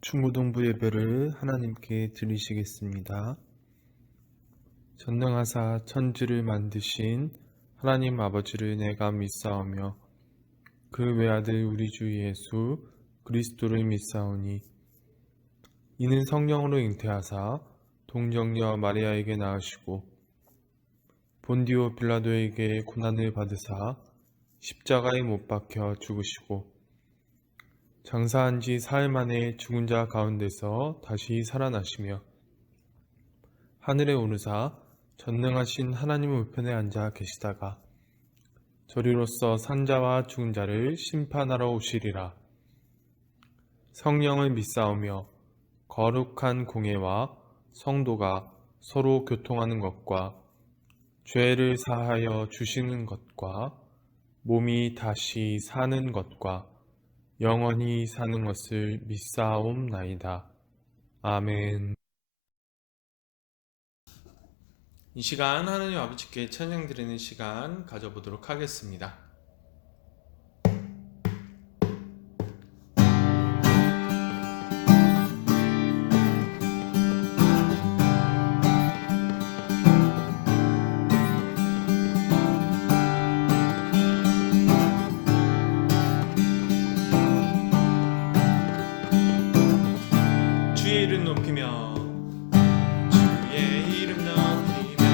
중고등부 예배를 하나님께 드리시겠습니다. 전능하사 천지를 만드신 하나님 아버지를 내가 믿사오며 그 외아들 우리 주 예수 그리스도를 믿사오니 이는 성령으로 잉태하사 동정녀 마리아에게 낳으시고 본디오 빌라도에게 고난을 받으사 십자가에 못 박혀 죽으시고 장사한 지 사흘 만에 죽은 자 가운데서 다시 살아나시며 하늘에 오르사 전능하신 하나님 우편에 앉아 계시다가 저리로서 산자와 죽은 자를 심판하러 오시리라. 성령을 믿사오며 거룩한 공예와 성도가 서로 교통하는 것과 죄를 사하여 주시는 것과 몸이 다시 사는 것과 영원히 사는 것을 믿사옵나이다. 아멘. 이 시간 하나님 아버지께 찬양 드리는 시간 가져보도록 하겠습니다. 주의 이름 높이며 주의 이름 높이며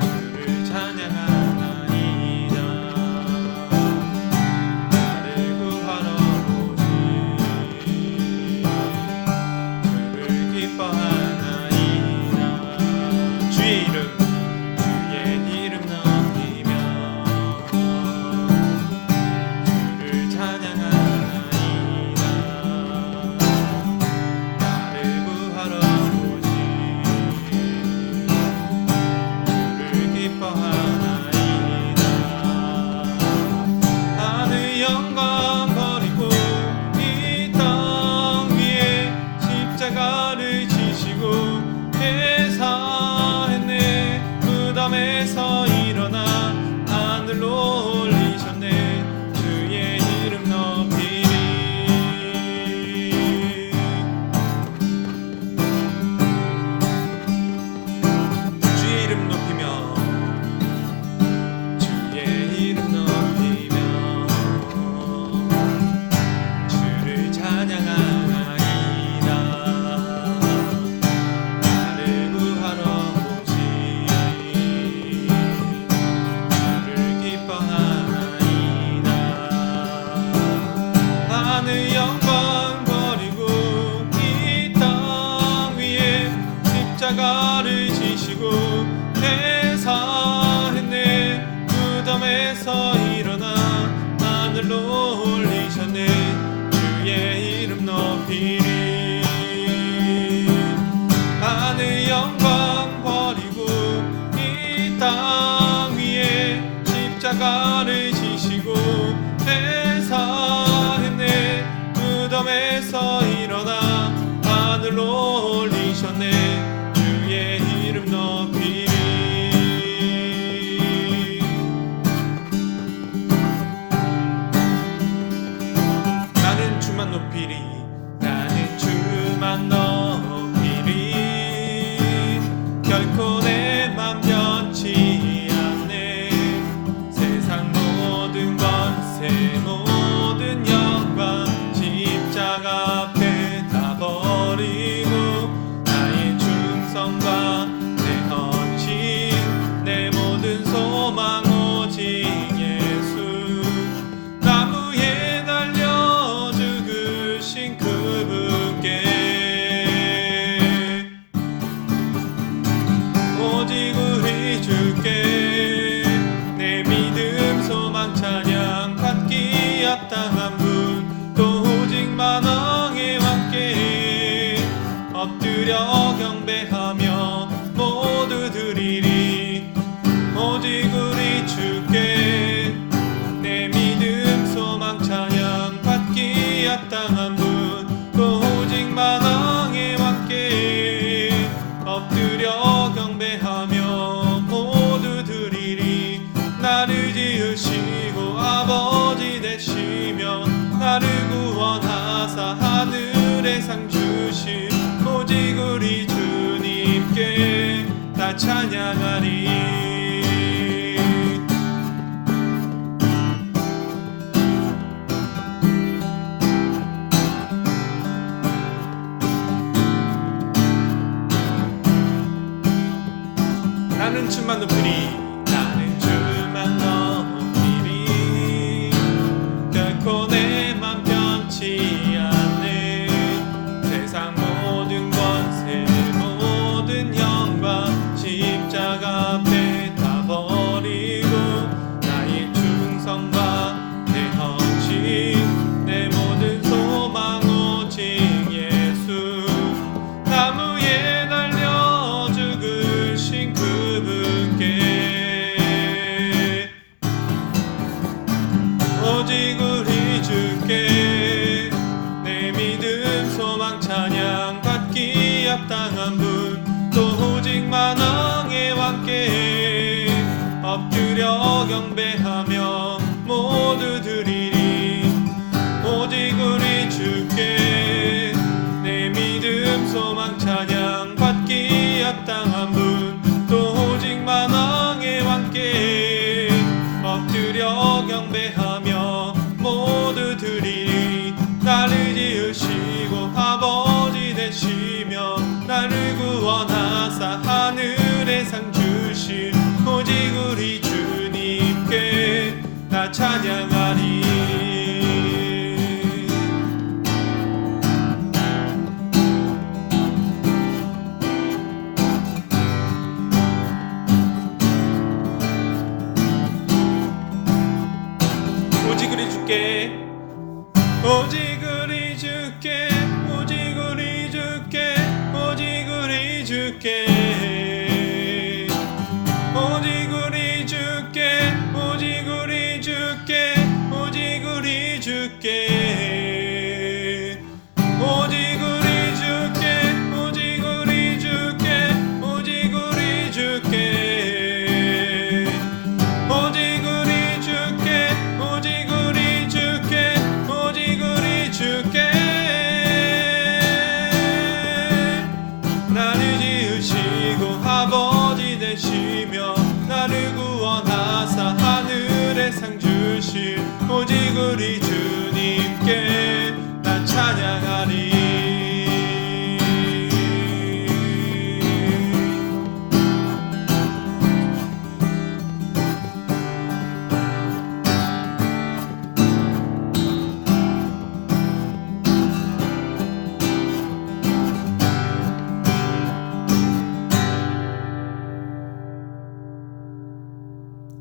주를 찬양하나이다. 나를 구하러 오신 주를 기뻐하나이다. 주의 이름 높이며 주를 찬양하나이다. 서 일어나 하늘로 올리셨네. 주의 이름 높이리. 주의 이름 높이며 주의 이름 높이며 주를 찬양하나이다. 나를 구하러 하늘 영광 버리고 이 땅 위에 십자가를 지시고 대사했네. 무덤에서 일어나 하늘로 올리셨네. 주의 이름 높이리. 하늘 영광 버리고 이 땅 위에 십자가를 지시고 무덤에서 일어나 하늘로 올리셨네. 주의 이름 높이리. 나는 주만 높이리. 나는 주만 높이리. 결코 내 맘 변치 않네. 세상 모든 권세 모든 영광 십자가 앞에 다 버리고 나의 충성과 내 헌신 내 모든 소망 오직 예수. 나무에 달려 죽으신 그분께 오직 우리 주께 내 믿음 소망 찬양 받기 합당한 분 만왕의 왕께 엎드려 경배하며 모두 드리리. 오직 우리 주께 내 믿음 소망 찬양 받기 합당한 분 오직 만왕의 왕께 엎드려 경배하며 모두 드리리. 나를 지으시고 아버지 되시며 나를 구원하 하늘의 상 주신 오직 우리 주님께 다 찬양하리. 나는 주만 높이리. 나는 주만 높이리. 결코 내 맘 변치 않는 세상 모든 권세 모든 영광 십자가 앞에 다 버리고 나의 충성과 내 헌신 내 모든 소망 오직 예수. 나무에 달려 죽으신 그분께 오직 우리 주께 내 믿음 소망 찬양 받기 합당한 분 또 오직 만왕의 왕께 엎드려 경배하며 모두 드리리. 오직 우리 주께 내 믿음 소망 찬양 받기 합당한 분 또 오직 만왕의 왕께 엎드려 경배하며 모두 드리리. 나를 지으시고 아버지 되시며 나를 구원하사 하늘의 상 주신 오직 우리 주님께 나 찬양하리. 오직 우리 주께 오직 우리 주께 오직 우리 주께 오직 우리 주께 오직 우리 주께 오직 우리 주께 오직 우리 주께 오직 우리 주께 오직 우리 주께 오직 우리 주께 오직 우리 주께 오직 우리 주께 오직 우리 주께 나를 지으시고 아버지 되시며 나를 구원하사 하늘의 상 주신 오직 우리 주님께 나 찬양하리.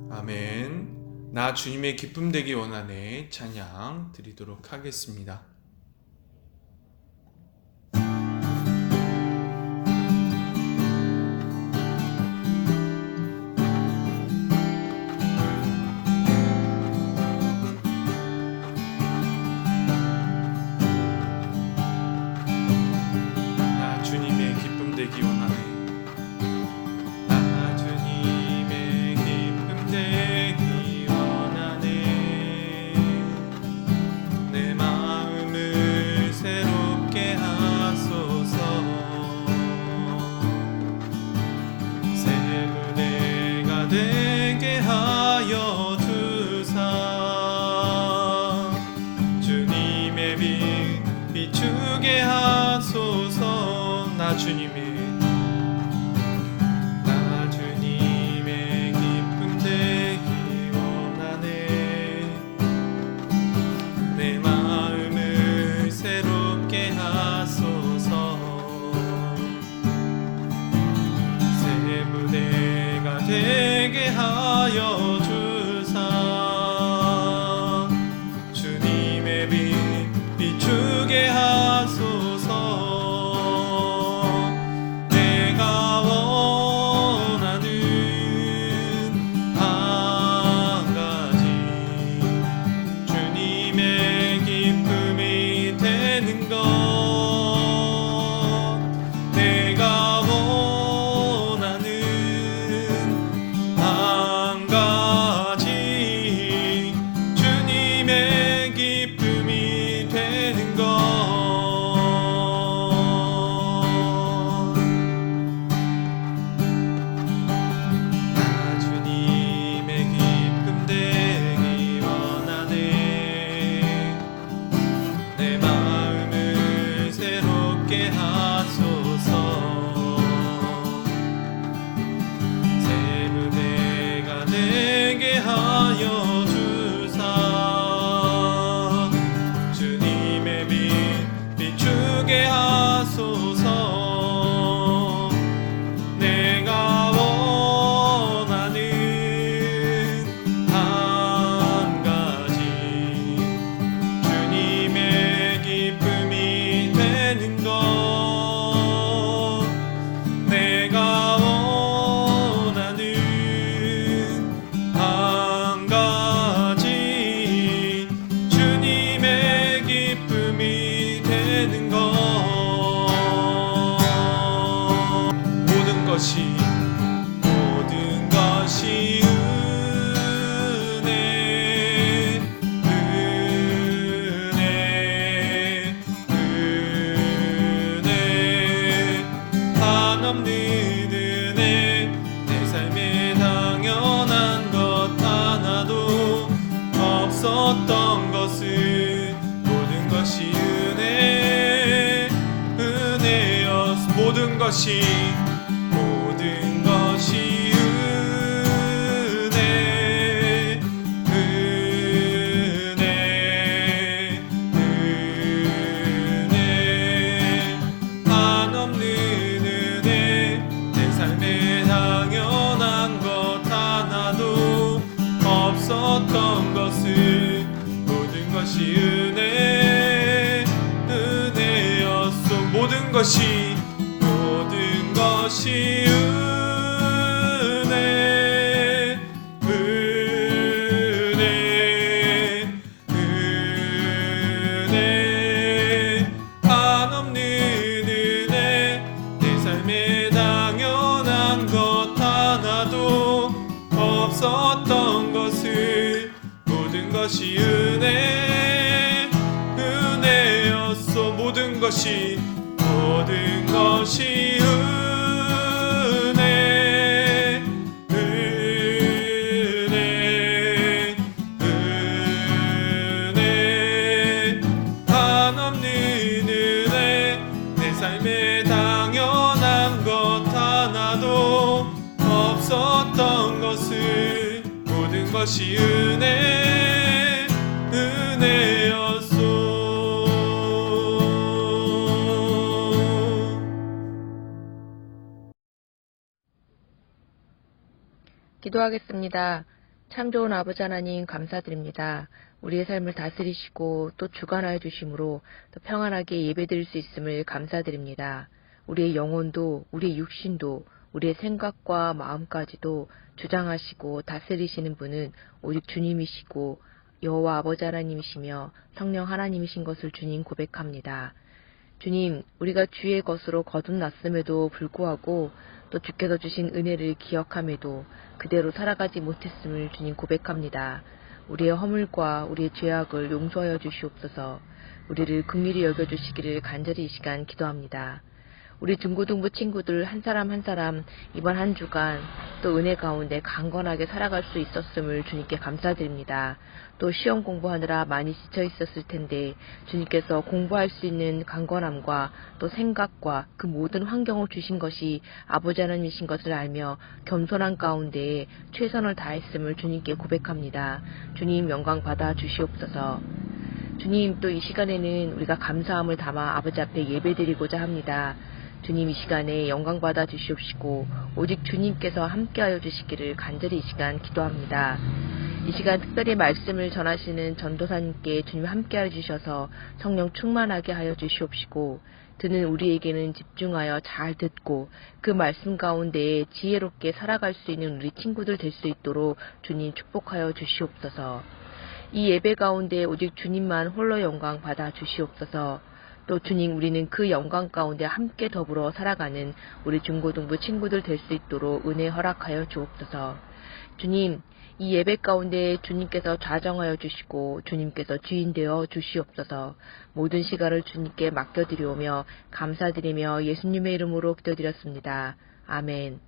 아멘. 나 주님의 기쁨 되기 원하네 찬양 드리도록 하겠습니다. 나 주님의 기쁨 되기 원하네. 나 주님의 기쁨 되기 원하네. 내 마음을 새롭게 하소서. 새 무대가 되게 하여 주사. 주님의 빛 비추게 하소서. 나 주님의 기쁨 되기 원하네. 내 마음을 새롭게 하소서. 새 무대가 되게 하여 주사. 주님의 빛 비추게 하소서. 내가 원하는 한 가지 주님의 기쁨이 되는 것. 내가 원하는 한 가지 주님의 기쁨이 되는 것. 모든 것이 은혜 한없는 은혜 내 삶에 당연한 것 하나도 없었던 것을 모든 것이 은혜였소 모든 것이 은혜 한없는 은혜 내 삶에 당연한 것 하나도 없었던 것을 모든 것이 은혜였소 모든 것이 은혜 한없는 은혜 내 삶에 당연한 것 하나도 없었던 것을 모든 것이 은혜였소. 기도하겠습니다. 참 좋은 아버지 하나님 감사드립니다. 우리의 삶을 다스리시고 또 주관하여 주심으로 또 평안하게 예배드릴 수 있음을 감사드립니다. 우리의 영혼도 우리의 육신도 우리의 생각과 마음까지도 주장하시고 다스리시는 분은 오직 주님이시고 여호와 아버지 하나님이시며 성령 하나님이신 것을 주님 고백합니다. 주님, 우리가 주의 것으로 거듭났음에도 불구하고 또 주께서 주신 은혜를 기억함에도 그대로 살아가지 못했음을 주님 고백합니다. 우리의 허물과 우리의 죄악을 용서하여 주시옵소서. 우리를 긍휼히 여겨주시기를 간절히 이 시간 기도합니다. 우리 중고등부 친구들 한 사람 한 사람 이번 한 주간 또 은혜 가운데 강건하게 살아갈 수 있었음을 주님께 감사드립니다. 또 시험 공부하느라 많이 지쳐 있었을 텐데 주님께서 공부할 수 있는 강건함과 또 생각과 그 모든 환경을 주신 것이 아버지 하나님이신 것을 알며 겸손한 가운데 최선을 다했음을 주님께 고백합니다. 주님 영광 받아 주시옵소서. 주님, 또 이 시간에는 우리가 감사함을 담아 아버지 앞에 예배드리고자 합니다. 주님, 이 시간에 영광 받아 주시옵시고 오직 주님께서 함께하여 주시기를 간절히 이 시간 기도합니다. 이 시간 특별히 말씀을 전하시는 전도사님께 주님 함께하여 주셔서 성령 충만하게 하여 주시옵시고 듣는 우리에게는 집중하여 잘 듣고 그 말씀 가운데 지혜롭게 살아갈 수 있는 우리 친구들 될 수 있도록 주님 축복하여 주시옵소서. 이 예배 가운데 오직 주님만 홀로 영광 받아 주시옵소서. 또 주님, 우리는 그 영광 가운데 함께 더불어 살아가는 우리 중고등부 친구들 될 수 있도록 은혜 허락하여 주옵소서. 주님, 이 예배 가운데 주님께서 좌정하여 주시고 주님께서 주인 되어 주시옵소서. 모든 시간을 주님께 맡겨드리오며 감사드리며 예수님의 이름으로 기도드렸습니다. 아멘.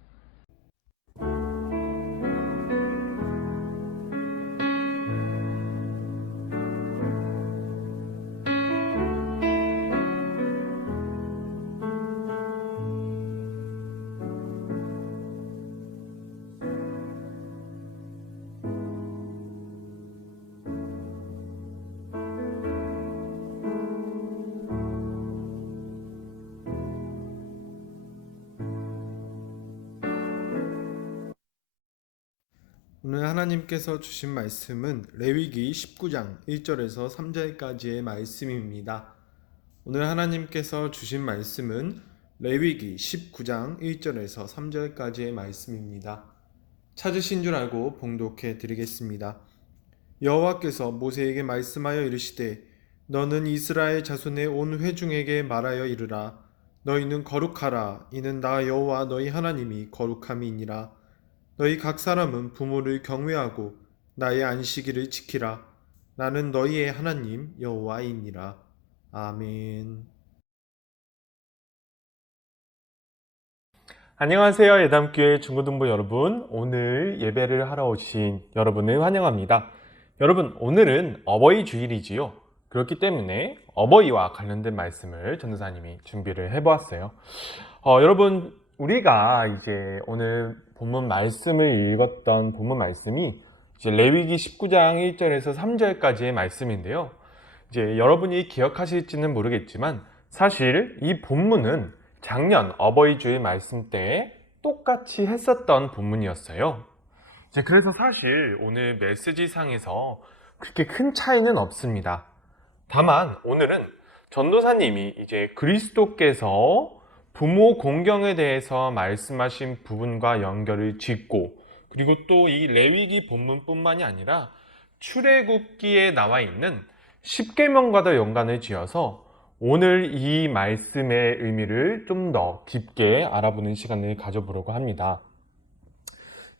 오늘 하나님께서 주신 말씀은 레위기 19장 1절에서 3절까지의 말씀입니다. 오늘 하나님께서 주신 말씀은 레위기 19장 1절에서 3절까지의 말씀입니다. 찾으신 줄 알고 봉독해 드리겠습니다. 여호와께서 모세에게 말씀하여 이르시되 너는 이스라엘 자손의 온 회중에게 말하여 이르라. 너희는 거룩하라. 이는 나 여호와 너희 하나님이 거룩함이니라. 너희 각 사람은 부모를 경외하고 나의 안식일을 지키라. 나는 너희의 하나님 여호와이니라. 아멘. 안녕하세요. 예담교회 중고등부 여러분. 오늘 예배를 하러 오신 여러분을 환영합니다. 여러분, 오늘은 어버이 주일이지요. 그렇기 때문에 어버이와 관련된 말씀을 전도사님이 준비를 해보았어요. 여러분, 우리가 이제 오늘 본문 말씀을 읽었던 본문 말씀이 이제 레위기 19장 1절에서 3절까지의 말씀인데요. 이제 여러분이 기억하실지는 모르겠지만 사실 이 본문은 작년 어버이 주일 말씀 때 똑같이 했었던 본문이었어요. 이제 그래서 사실 오늘 메시지상에서 그렇게 큰 차이는 없습니다. 다만 오늘은 전도사님이 이제 그리스도께서 부모 공경에 대해서 말씀하신 부분과 연결을 짓고, 그리고 또 이 레위기 본문뿐만이 아니라 출애굽기에 나와 있는 십계명과도 연관을 지어서 오늘 이 말씀의 의미를 좀 더 깊게 알아보는 시간을 가져보려고 합니다.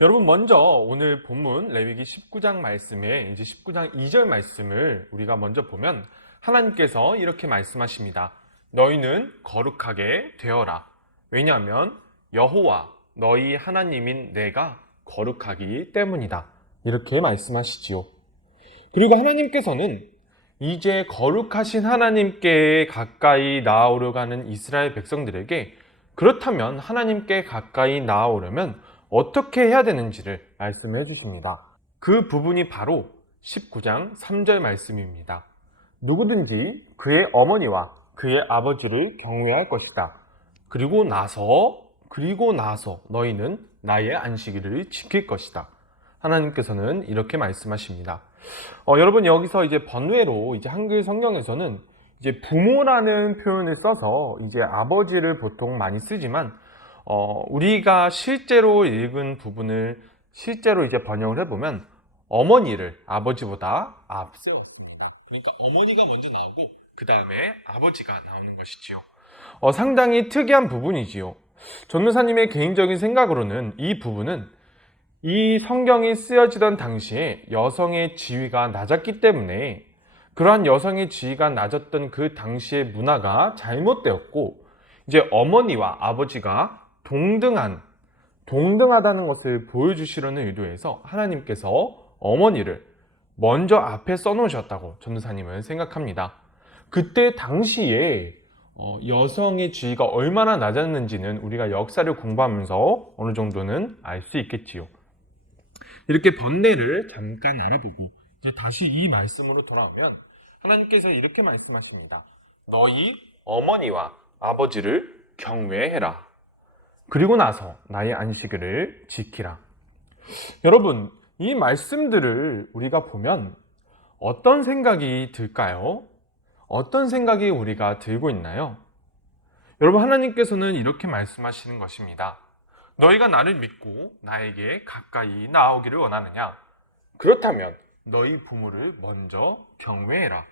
여러분, 먼저 오늘 본문 레위기 19장 말씀에 이제 19장 2절 말씀을 우리가 먼저 보면 하나님께서 이렇게 말씀하십니다. 너희는 거룩하게 되어라. 왜냐하면 여호와 너희 하나님인 내가 거룩하기 때문이다. 이렇게 말씀하시지요. 그리고 하나님께서는 이제 거룩하신 하나님께 가까이 나아오려고 하는 이스라엘 백성들에게 그렇다면 하나님께 가까이 나아오려면 어떻게 해야 되는지를 말씀해 주십니다. 그 부분이 바로 19장 3절 말씀입니다. 누구든지 그의 어머니와 그의 아버지를 경외할 것이다. 그리고 나서 너희는 나의 안식일을 지킬 것이다. 하나님께서는 이렇게 말씀하십니다. 여러분, 여기서 이제 번외로 이제 한글 성경에서는 이제 부모라는 표현을 써서 이제 아버지를 보통 많이 쓰지만 우리가 실제로 읽은 부분을 실제로 이제 번역을 해보면 어머니를 아버지보다 앞세웠습니다. 그러니까 어머니가 먼저 나오고 그 다음에 아버지가 나오는 것이지요. 상당히 특이한 부분이지요. 전도사님의 개인적인 생각으로는 이 부분은 이 성경이 쓰여지던 당시에 여성의 지위가 낮았기 때문에 그러한 여성의 지위가 낮았던 그 당시의 문화가 잘못되었고, 이제 어머니와 아버지가 동등하다는 것을 보여주시려는 의도에서 하나님께서 어머니를 먼저 앞에 써놓으셨다고 전도사님은 생각합니다. 그때 당시에 여성의 지위가 얼마나 낮았는지는 우리가 역사를 공부하면서 어느 정도는 알 수 있겠지요. 이렇게 번뇌를 잠깐 알아보고 이제 다시 이 말씀으로 돌아오면 하나님께서 이렇게 말씀하십니다. 너희 어머니와 아버지를 경외해라. 그리고 나서 나의 안식일을 지키라. 여러분, 이 말씀들을 우리가 보면 어떤 생각이 들까요? 어떤 생각이 우리가 들고 있나요? 여러분, 하나님께서는 이렇게 말씀하시는 것입니다. 너희가 나를 믿고 나에게 가까이 나오기를 원하느냐? 그렇다면 너희 부모를 먼저 경외해라.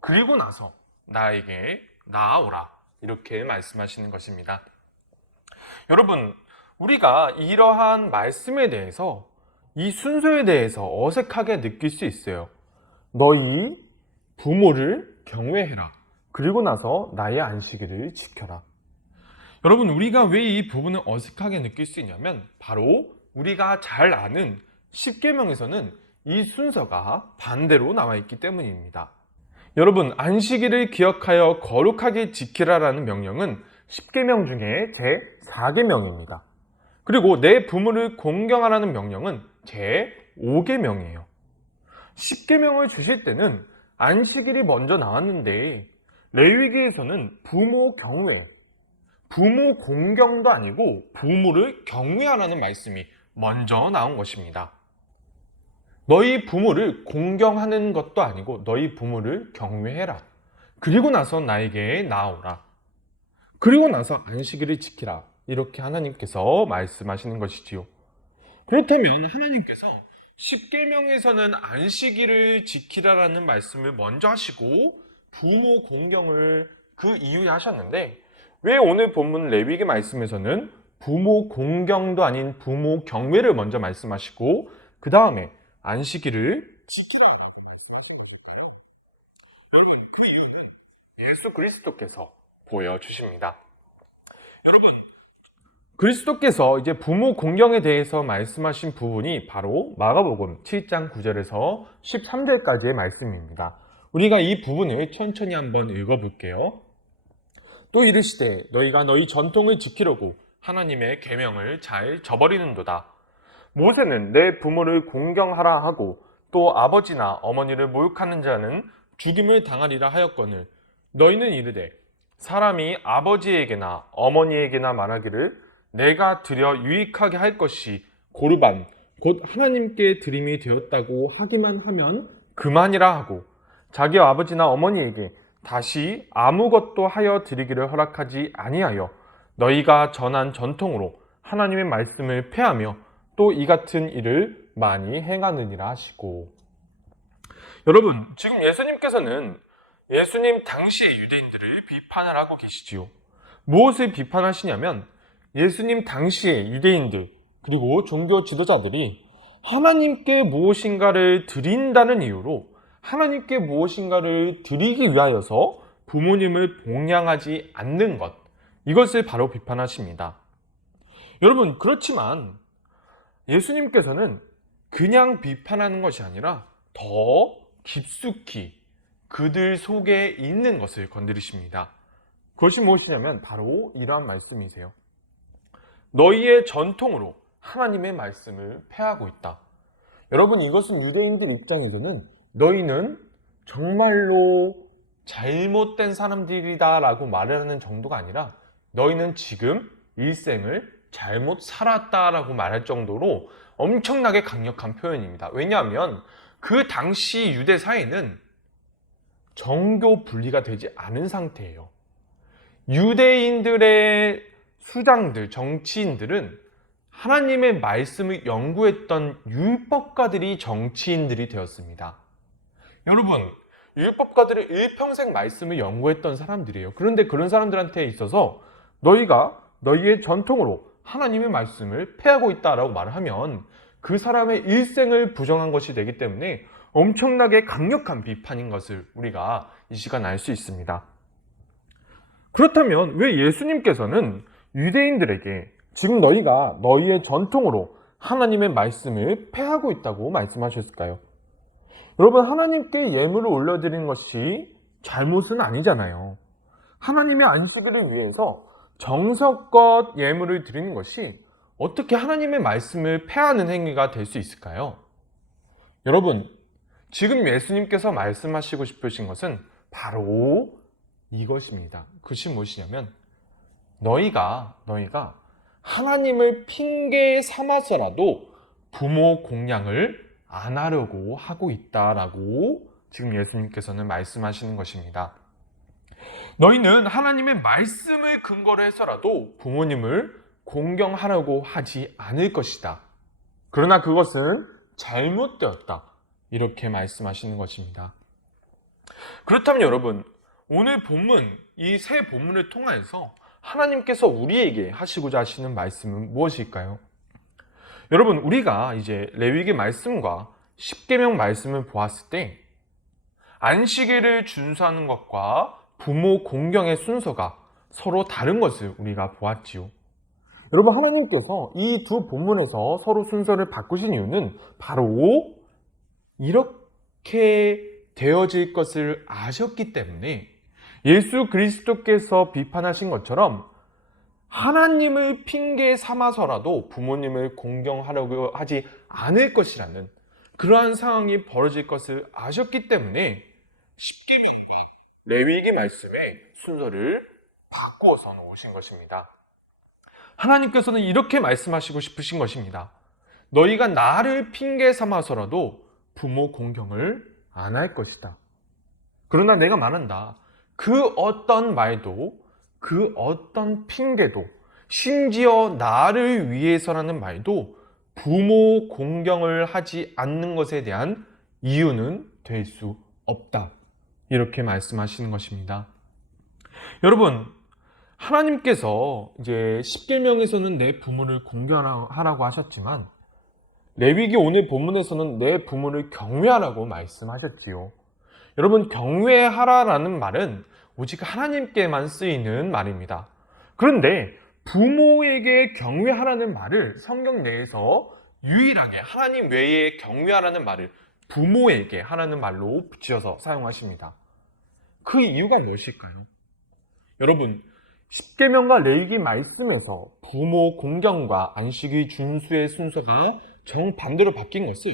그리고 나서 나에게 나아오라. 이렇게 말씀하시는 것입니다. 여러분, 우리가 이러한 말씀에 대해서, 이 순서에 대해서 어색하게 느낄 수 있어요. 너희 부모를 경외해라. 그리고 나서 나의 안식일을 지켜라. 여러분, 우리가 왜 이 부분을 어색하게 느낄 수 있냐면 바로 우리가 잘 아는 십계명에서는 이 순서가 반대로 나와 있기 때문입니다. 여러분, 안식일을 기억하여 거룩하게 지키라라는 명령은 십계명 중에 제 4계명입니다. 그리고 내 부모를 공경하라는 명령은 제 5계명이에요. 십계명을 주실 때는 안식일이 먼저 나왔는데 레위기에서는 부모 경외, 부모 공경도 아니고 부모를 경외하라는 말씀이 먼저 나온 것입니다. 너희 부모를 공경하는 것도 아니고 너희 부모를 경외해라. 그리고 나서 나에게 나아오라. 그리고 나서 안식일을 지키라. 이렇게 하나님께서 말씀하시는 것이지요. 그렇다면 하나님께서 십계명에서는 안식일을 지키라라는 말씀을 먼저 하시고 부모 공경을 그 이후에 하셨는데 왜 오늘 본문 레위기 말씀에서는 부모 공경도 아닌 부모 경외를 먼저 말씀하시고 그 다음에 안식일을 지키라고 말씀하셨어요? 여러분, 그 이유는 예수 그리스도께서 보여주십니다. 여러분, 그리스도께서 이제 부모 공경에 대해서 말씀하신 부분이 바로 마가복음 7장 9절에서 13절까지의 말씀입니다. 우리가 이 부분을 천천히 한번 읽어볼게요. 또 이르시되 너희가 너희 전통을 지키려고 하나님의 계명을 잘 저버리는도다. 모세는 내 부모를 공경하라 하고 또 아버지나 어머니를 모욕하는 자는 죽임을 당하리라 하였거늘 너희는 이르되 사람이 아버지에게나 어머니에게나 말하기를 내가 드려 유익하게 할 것이 고르반 곧 하나님께 드림이 되었다고 하기만 하면 그만이라 하고 자기 아버지나 어머니에게 다시 아무것도 하여 드리기를 허락하지 아니하여 너희가 전한 전통으로 하나님의 말씀을 폐하며 또 이 같은 일을 많이 행하느니라 하시고. 여러분, 지금 예수님께서는 예수님 당시의 유대인들을 비판을 하고 계시지요. 무엇을 비판하시냐면 예수님 당시의 유대인들 그리고 종교 지도자들이 하나님께 무엇인가를 드린다는 이유로 하나님께 무엇인가를 드리기 위하여서 부모님을 봉양하지 않는 것, 이것을 바로 비판하십니다. 여러분, 그렇지만 예수님께서는 그냥 비판하는 것이 아니라 더 깊숙이 그들 속에 있는 것을 건드리십니다. 그것이 무엇이냐면 바로 이러한 말씀이세요. 너희의 전통으로 하나님의 말씀을 폐하고 있다. 여러분, 이것은 유대인들 입장에서는 너희는 정말로 잘못된 사람들이다 라고 말을 하는 정도가 아니라 너희는 지금 일생을 잘못 살았다라고 말할 정도로 엄청나게 강력한 표현입니다. 왜냐하면 그 당시 유대 사회는 정교 분리가 되지 않은 상태예요. 유대인들의 수장들, 정치인들은 하나님의 말씀을 연구했던 율법가들이 정치인들이 되었습니다. 여러분, 율법가들은 일평생 말씀을 연구했던 사람들이에요. 그런데 그런 사람들한테 있어서 너희가 너희의 전통으로 하나님의 말씀을 폐하고 있다라고 말을 하면 그 사람의 일생을 부정한 것이 되기 때문에 엄청나게 강력한 비판인 것을 우리가 이 시간 알 수 있습니다. 그렇다면 왜 예수님께서는 유대인들에게 지금 너희가 너희의 전통으로 하나님의 말씀을 폐하고 있다고 말씀하셨을까요? 여러분, 하나님께 예물을 올려드리는 것이 잘못은 아니잖아요. 하나님의 안식일을 위해서 정성껏 예물을 드리는 것이 어떻게 하나님의 말씀을 폐하는 행위가 될 수 있을까요? 여러분, 지금 예수님께서 말씀하시고 싶으신 것은 바로 이것입니다. 그것이 무엇이냐면 너희가 하나님을 핑계 삼아서라도 부모 공양을 안 하려고 하고 있다라고 지금 예수님께서는 말씀하시는 것입니다. 너희는 하나님의 말씀을 근거로 해서라도 부모님을 공경하려고 하지 않을 것이다. 그러나 그것은 잘못되었다. 이렇게 말씀하시는 것입니다. 그렇다면 여러분, 오늘 본문, 이 세 본문을 통해서 하나님께서 우리에게 하시고자 하시는 말씀은 무엇일까요? 여러분, 우리가 이제 레위기 말씀과 십계명 말씀을 보았을 때 안식일을 준수하는 것과 부모 공경의 순서가 서로 다른 것을 우리가 보았지요. 여러분, 하나님께서 이 두 본문에서 서로 순서를 바꾸신 이유는 바로 이렇게 되어질 것을 아셨기 때문에 예수 그리스도께서 비판하신 것처럼 하나님을 핑계 삼아서라도 부모님을 공경하려고 하지 않을 것이라는 그러한 상황이 벌어질 것을 아셨기 때문에 십계명과 레위기 말씀의 순서를 바꾸어서 놓으신 것입니다. 하나님께서는 이렇게 말씀하시고 싶으신 것입니다. 너희가 나를 핑계 삼아서라도 부모 공경을 안 할 것이다. 그러나 내가 말한다. 그 어떤 말도, 그 어떤 핑계도, 심지어 나를 위해서라는 말도 부모 공경을 하지 않는 것에 대한 이유는 될 수 없다. 이렇게 말씀하시는 것입니다. 여러분, 하나님께서 이제 십계명에서는 내 부모를 공경하라고 하셨지만 레위기 오늘 본문에서는 내 부모를 경외하라고 말씀하셨지요. 여러분, 경외하라라는 말은 오직 하나님께만 쓰이는 말입니다. 그런데 부모에게 경외하라는 말을 성경 내에서 유일하게 하나님 외에 경외하라는 말을 부모에게 하라는 말로 붙여서 사용하십니다. 그 이유가 무엇일까요? 여러분, 십계명과 레위기 말씀에서 부모 공경과 안식의 준수의 순서가 정반대로 바뀐 것을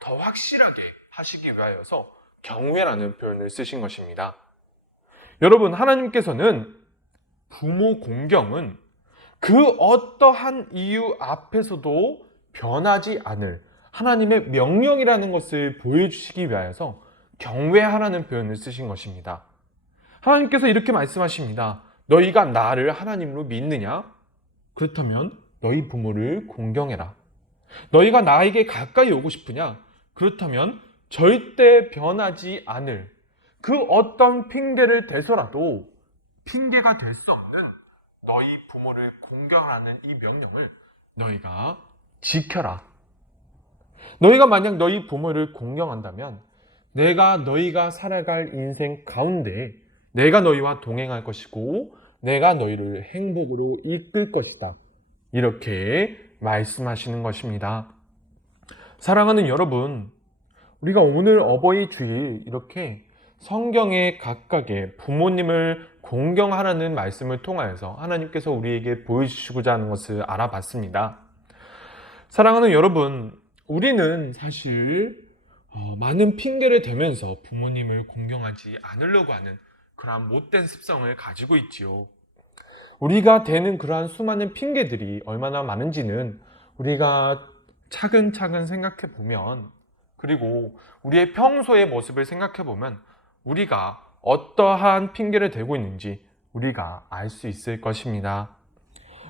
더 확실하게 하시기 위하여서 경외라는 표현을 쓰신 것입니다. 여러분, 하나님께서는 부모 공경은 그 어떠한 이유 앞에서도 변하지 않을 하나님의 명령이라는 것을 보여주시기 위하여서 경외하라는 표현을 쓰신 것입니다. 하나님께서 이렇게 말씀하십니다. 너희가 나를 하나님으로 믿느냐? 그렇다면 너희 부모를 공경해라. 너희가 나에게 가까이 오고 싶으냐? 그렇다면 절대 변하지 않을 그 어떤 핑계를 대서라도 핑계가 될 수 없는 너희 부모를 공경하라는 이 명령을 너희가 지켜라. 너희가 만약 너희 부모를 공경한다면 내가 너희가 살아갈 인생 가운데 내가 너희와 동행할 것이고 내가 너희를 행복으로 이끌 것이다. 이렇게 말씀하시는 것입니다. 사랑하는 여러분, 우리가 오늘 어버이 주일 이렇게 성경의 각각의 부모님을 공경하라는 말씀을 통하여서 하나님께서 우리에게 보여주시고자 하는 것을 알아봤습니다. 사랑하는 여러분, 우리는 사실 많은 핑계를 대면서 부모님을 공경하지 않으려고 하는 그러한 못된 습성을 가지고 있지요. 우리가 대는 그러한 수많은 핑계들이 얼마나 많은지는 우리가 차근차근 생각해 보면, 그리고 우리의 평소의 모습을 생각해 보면 우리가 어떠한 핑계를 대고 있는지 우리가 알 수 있을 것입니다.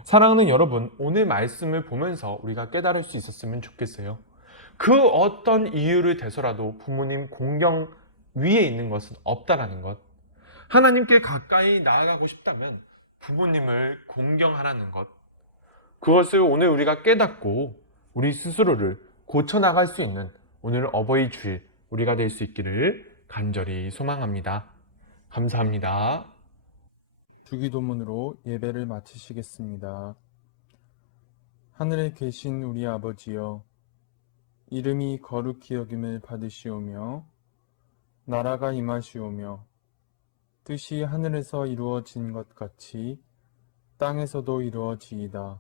사랑하는 여러분, 오늘 말씀을 보면서 우리가 깨달을 수 있었으면 좋겠어요. 그 어떤 이유를 대서라도 부모님 공경 위에 있는 것은 없다라는 것. 하나님께 가까이 나아가고 싶다면 부모님을 공경하라는 것. 그것을 오늘 우리가 깨닫고 우리 스스로를 고쳐나갈 수 있는 오늘 어버이 주일 우리가 될 수 있기를 간절히 소망합니다. 감사합니다. 주기도문으로 예배를 마치시겠습니다. 하늘에 계신 우리 아버지여, 이름이 거룩히 여김을 받으시오며 나라가 임하시오며 뜻이 하늘에서 이루어진 것 같이 땅에서도 이루어지이다.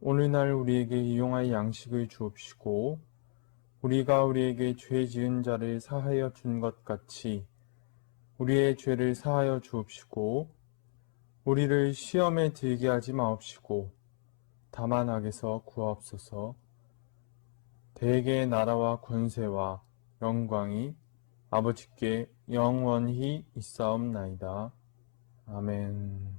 오늘날 우리에게 일용할 양식을 주옵시고 우리가 우리에게 죄 지은 자를 사하여 준 것 같이 우리의 죄를 사하여 주옵시고 우리를 시험에 들게 하지 마옵시고 다만 악에서 구하옵소서. 대개의 나라와 권세와 영광이 아버지께 영원히 있사옵나이다. 아멘.